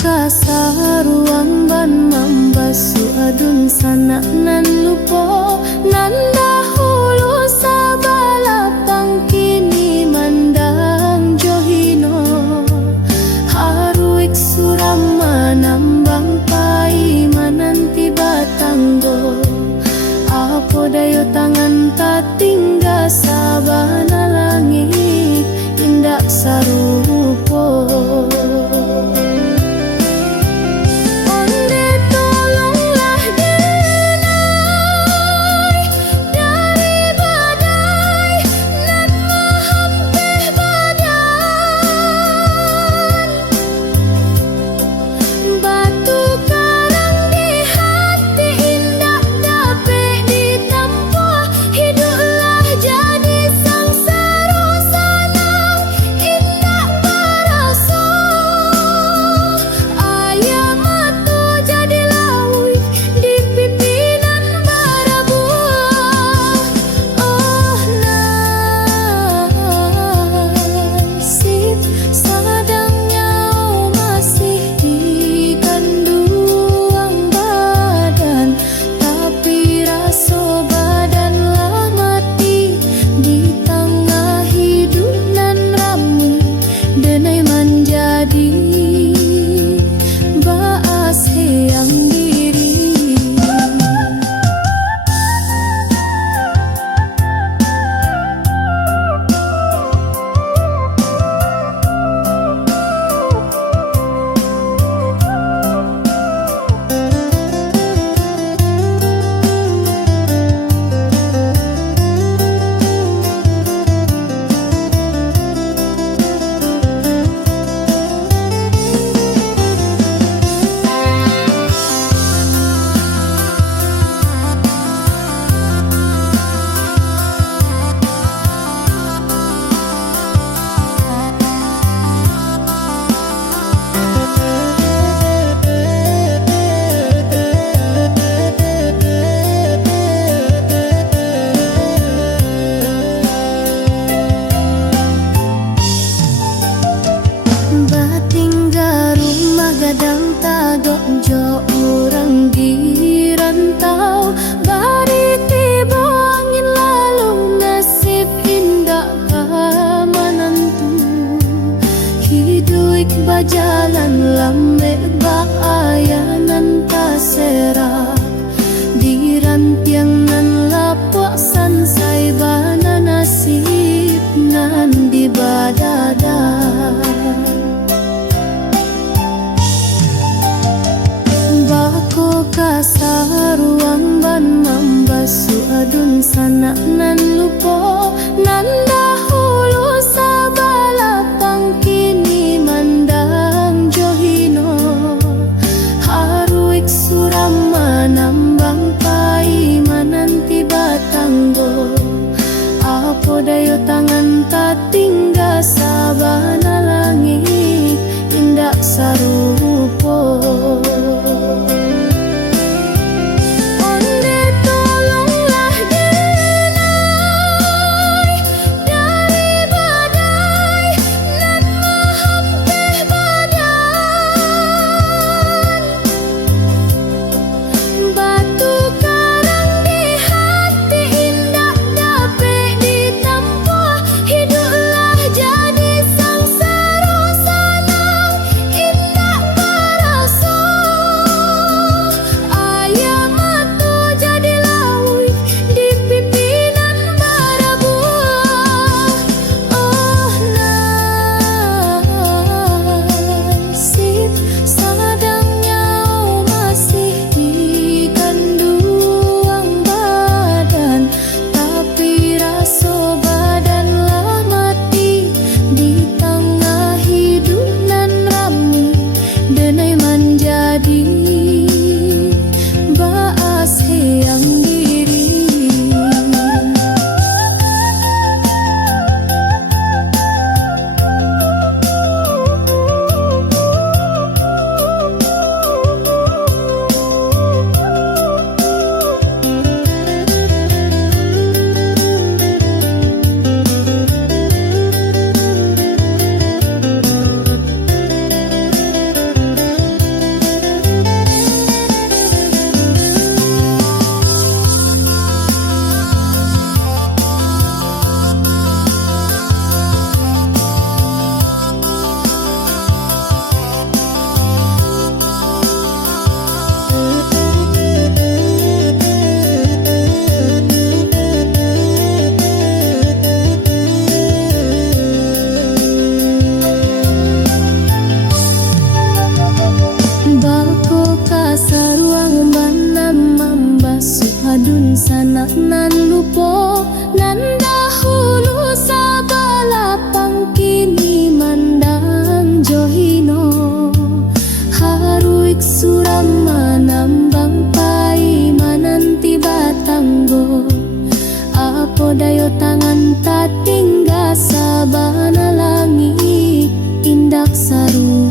kasaruang ban mambasu adun sana nan lupo nan dahulu sabalapang kini mandang johino haruik surama nambang pai mananti batanggo apo dayo tangan tatingga sabana langit indak sarupo. Gadang tadok jo orang di rantau bari tiba angin lalu nasib indah menentu hidup bajalan lambe bak ayanan tasera di rantiang nan lapok sansai bana nasib nan di badada. Kasaruang ban mambasu adun sana nan lupo nan dahulu sabalapang kini mandang johino haruik surama nambang pai mananti batanggo apo dayo tangan tatingga sabana langit indak sarupo. anak nan lupo nan dahulu sa balapang kini mandang johino haruik suram manambang pai mananti batanggo apo dayo tangan tatingga sa bana langit indak saru